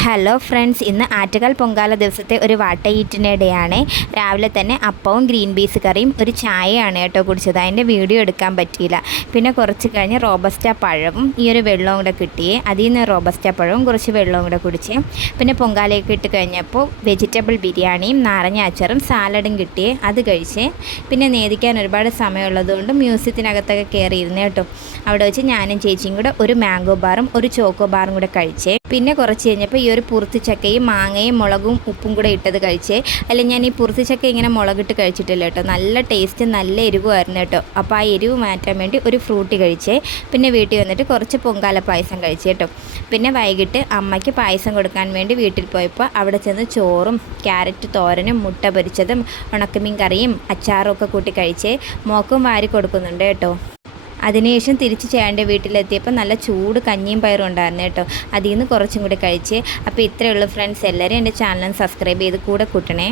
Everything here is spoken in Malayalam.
ഹലോ ഫ്രണ്ട്സ്, ഇന്ന് ആറ്റുകാൽ പൊങ്കാല ദിവസത്തെ ഒരു വാട്ടയീറ്റിൻ്റെ ഡേയാണ്. രാവിലെ തന്നെ അപ്പവും ഗ്രീൻ പീസ് കറിയും ഒരു ചായയാണ് കേട്ടോ കുടിച്ചത്. അതിൻ്റെ വീഡിയോ എടുക്കാൻ പറ്റിയില്ല. പിന്നെ കുറച്ച് കഴിഞ്ഞ് റോബസ്റ്റ പഴവും ഈ ഒരു വെള്ളവും കൂടെ കിട്ടിയേ. അതിൽ നിന്ന് റോബസ്റ്റ പഴവും കുറച്ച് വെള്ളവും കൂടെ കുടിച്ച് പിന്നെ പൊങ്കാലയൊക്കെ ഇട്ട് കഴിഞ്ഞപ്പോൾ വെജിറ്റബിൾ ബിരിയാണിയും നാരങ്ങ അച്ചാറും സാലഡും കിട്ടിയേ. അത് കഴിച്ച് പിന്നെ നേദിക്കാൻ ഒരുപാട് സമയമുള്ളതുകൊണ്ട് മ്യൂസിയത്തിനകത്തൊക്കെ കയറിയിരുന്നു കേട്ടോ. അവിടെ വെച്ച് ഞാനും ചേച്ചിയും കൂടെ ഒരു മാംഗോ ബാറും ഒരു ചോക്കോ ബാറും കൂടെ കഴിച്ചേ. പിന്നെ കുറച്ച് കഴിഞ്ഞപ്പോൾ ഈ ഒരു പുറത്തുചക്കയും മാങ്ങയും മുളകും ഉപ്പും കൂടെ ഇട്ടത് കഴിച്ചേ. അല്ല, ഞാൻ ഈ പുറത്തുചക്ക ഇങ്ങനെ മുളകിട്ട് കഴിച്ചിട്ടില്ല കേട്ടോ. നല്ല ടേസ്റ്റ്, നല്ല എരിവുമായിരുന്നു കേട്ടോ. അപ്പോൾ ആ എരിവ് മാറ്റാൻ വേണ്ടി ഒരു ഫ്രൂട്ടി കഴിച്ചേ. പിന്നെ വീട്ടിൽ വന്നിട്ട് കുറച്ച് പൊങ്കാല പായസം കഴിച്ചു കേട്ടോ. പിന്നെ വൈകിട്ട് അമ്മയ്ക്ക് പായസം കൊടുക്കാൻ വേണ്ടി വീട്ടിൽ പോയപ്പോൾ അവിടെ ചെന്ന് ചോറും ക്യാരറ്റ് തോരനും മുട്ട പൊരിച്ചതും ഉണക്കമീൻ കറിയും അച്ചാറും ഒക്കെ കൂട്ടി കഴിച്ചേ. മോക്കും വാരി കൊടുക്കുന്നുണ്ട് കേട്ടോ. അതിനുശേഷം തിരിച്ച് ചേട്ടൻ്റെ വീട്ടിലെത്തിയപ്പോൾ നല്ല ചൂട് കഞ്ഞിയും പയറും ഉണ്ടായിരുന്നു കേട്ടോ. അതിൽ നിന്ന് കുറച്ചും കൂടി കഴിച്ച്. അപ്പോൾ ഇത്രയേ ഉള്ളൂ ഫ്രണ്ട്സ്. എല്ലാവരും എൻ്റെ ചാനൽ സബ്സ്ക്രൈബ് ചെയ്ത് കൂടെ കൂട്ടണേ.